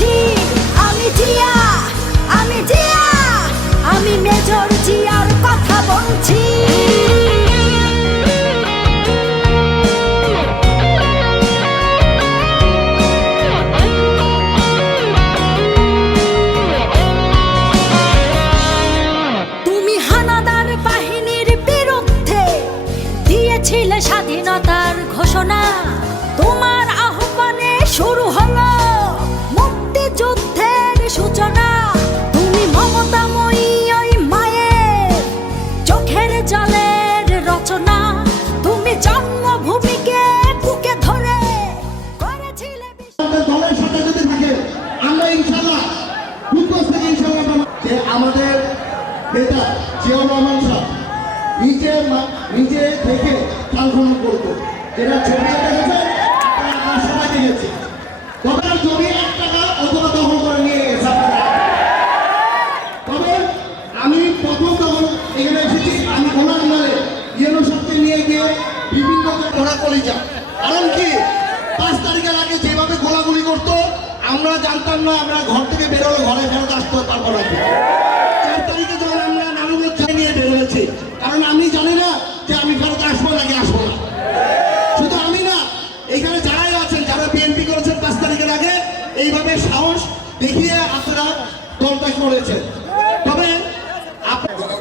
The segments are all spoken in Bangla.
বলছি আমি জিয়া আমি জিয়া আমি মেজর কথা বলছি। স্বাধীনতার ঘোষণা। তোমার যেটা ছবিতে দেখেছেন আমরা সবাই দেখেছি তবে জমি এক টাকা অথবা দখল করে নিয়ে গেছে তবে আমি প্রথম যখন এখানে এসেছি, আমি ওনার নামে ইয়েলো সাথে নিয়ে গিয়ে বিভিন্ন ঘোরা কলিজা। কারণ কি? পাঁচ তারিখের আগে যেভাবে গোলাগুলি করতো, আমরা জানতাম না আমরা ঘর থেকে বেরোলে ঘরে ফেরত আসতে পারব না চার তারিখে যখন আমরা নানুগঞ্জ থেকে নিয়ে বের হয়েছি কারণ আমি জানি না যে আমি ফেরত আসব নাকি আসব না শুধু আমি না এখানে যারাই আছেন যারা বিএনপি করেছেন পাঁচ তারিখের আগে এইভাবে সাহস দেখিয়ে আপনারা দলটা করেছেন তবে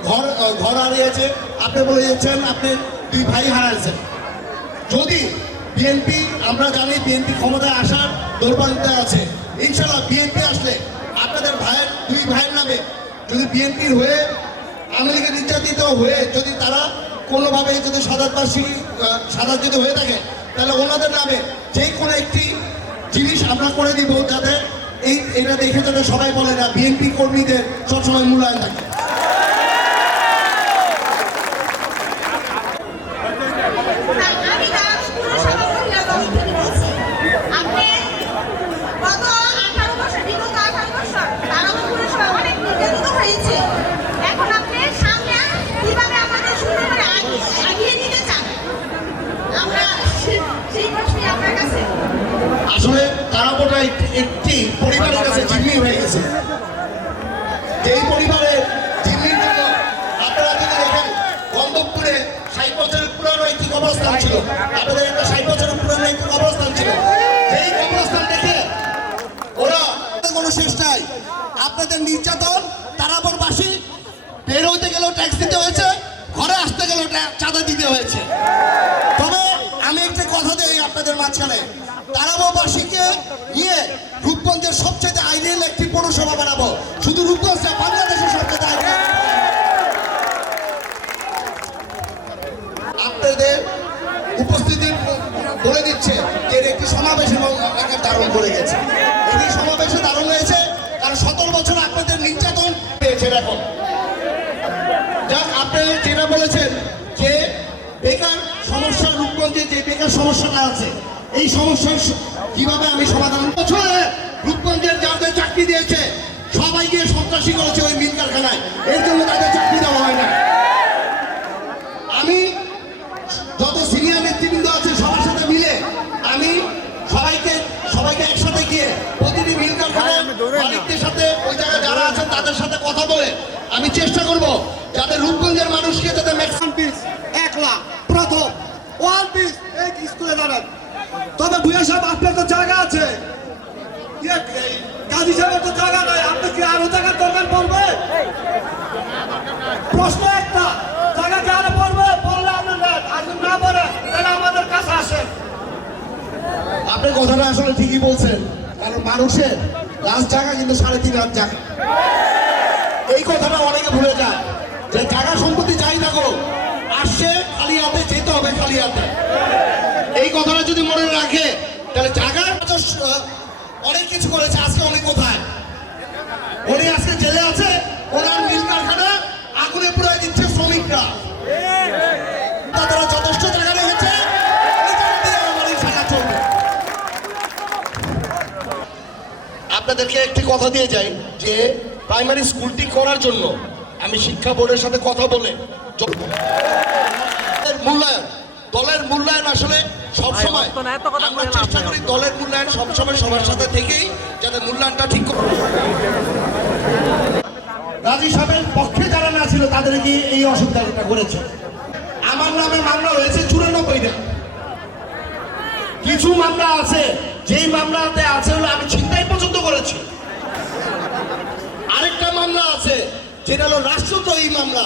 ঘর ঘর হারিয়েছে আপনি বলেছেন আপনি দুই ভাই হারাইছেন। যদি বিএনপি, আমরা জানি বিএনপি ক্ষমতায় আসার দুর্বলতা আছে। ইনশাল্লাহ বিএনপি আসলে আপনাদের ভাইয়ের দুই ভাইয়ের নামে যদি বিএনপির হয়ে আমেরিকা নির্যাতিত হয়ে যদি তারা কোনোভাবে যদি সাদাতবাসী সাদা যদি হয়ে থাকে, তাহলে ওনাদের নামে যে কোনো একটি জিনিস আমরা করে দিব যাতে এই এটা দেখে যাতে সবাই বলে না, বিএনপি কর্মীদের সবসময় মূল্যায়ন থাকে। তারাপোটা একটি- পরিবারের কাছে জিম্মি হয়ে গেছে। যেই পরিবারের জিম্মির জন্য আপনারা যদি দেখেন গন্ধবপুরে ষাট বছরের পুরানো একটি কবরস্থান ছিল। আপনাদের একটা ষাট বছরের পুরানো একটি কবরস্থান ছিল। সেই কবরস্থান দেখে ওরা কোনো শেষ নাই। আপনাদের নির্যাতন তারাপুরবাসী বের হইতে গেলেও ট্যাক্স দিতে হয়েছে ঘরে আসতে গেলেও চাঁদা দিতে হয়েছে। তবে আমি একটা কথা দেই আপনাদের মাঝখানে। তারাবাসীকে নিয়ে রূপগঞ্জের সবচেয়ে আইডিয়াল একটি পৌরসভা বানাবো। শুধু রূপগঞ্জ না, বাংলাদেশের সবচেয়ে আপনাদের উপস্থিতি বলে দিচ্ছে এর একটি সমাবেশ এবং ধারণ করে গেছে। এটি সমাবেশে ধারণ হয়েছে, কারণ সতেরো বছর আপনাদের নির্যাতন পেয়েছে এখন যাক আপনি যেটা বলেছেন বেকার সমস্যা রূপগঞ্জে যে বেকার সমস্যাটা আছে, এই সমস্যার কীভাবে আমি সমাধান বছরে রূপগঞ্জের যাদের চাকরি দিয়েছে, সবাইকে সন্ত্রাসী করেছে ওই মিল কারখানায়। এর জন্য তাদের চাকরি দেওয়া হয় না আমি যত সিনিয়র নেতৃবৃন্দ আছে সবার সাথে মিলে আমি সবাইকে সবাইকে একসাথে গিয়ে প্রতিটি মিল কারখানার মালিকদের সাথে ওই জায়গায় যারা আছেন তাদের সাথে কথা বলে আমি চেষ্টা করব যাতে রূপগঞ্জের মানুষকে যাতে ম্যাক্সিমাম পিস এক লাখ প্রথম ওয়ান পিস এই স্কুলে যাবেন তবে ভুয়া সাহেব আপনার তো জায়গা আছে। ইয়ে, কাজী সাহেবের তো জায়গা নাই। আপনি কি আরও জায়গার দরকার পড়বে? প্রশ্ন একটা জায়গা কি আরও পড়বে? পড়লে আপনি নেন আর না পড়ে তাহলে আমাদের কাছে আসেন। আপনি কথাটা আসলে ঠিকই বলছেন কারণ মানুষের লাস্ট জায়গা কিন্তু সাড়ে তিন হাত জায়গা এই কথাটা অনেকে ভুলে যায় যে জায়গা সম্পত্তি যাই থাকো আসছে খালি হাতে যেতে হবে খালি হাতে। এই কথাটা যদি মনে রাখে, তাহলে জায়গার অনেক কিছু করেছে, আজকে উনি কোথায় উনি আজকে জেলে আছে, ওনার মিল কারখানা আগুনে পুরাই দিচ্ছে শ্রমিকরা তাদের যথেষ্ট জায়গা চলবে। আপনাদেরকে একটি কথা দিয়ে যাই, যে প্রাইমারি স্কুলটি করার জন্য আমি শিক্ষা বোর্ডের সাথে কথা বলে মূল্যায়ন, দলের মূল্যায়ন আসলে সবসময় আমরা চেষ্টা করি দলের মূল্যায়ন সবসময় সবার সাথে থেকেই যাতে মূল্যায়নটা ঠিক করে রাজি সাহেবের পক্ষে যারা না ছিল তাদেরকে এই অসুবিধাটা করেছে আমার নামে মামলা হয়েছে চুরানব্বইটা। কিছু মামলা আছে যেই মামলাতে আছে হলো আমি ছিনতাই পর্যন্ত করেছি। আরেকটা মামলা আছে যেটা হলো রাষ্ট্রদ্রোহী মামলা।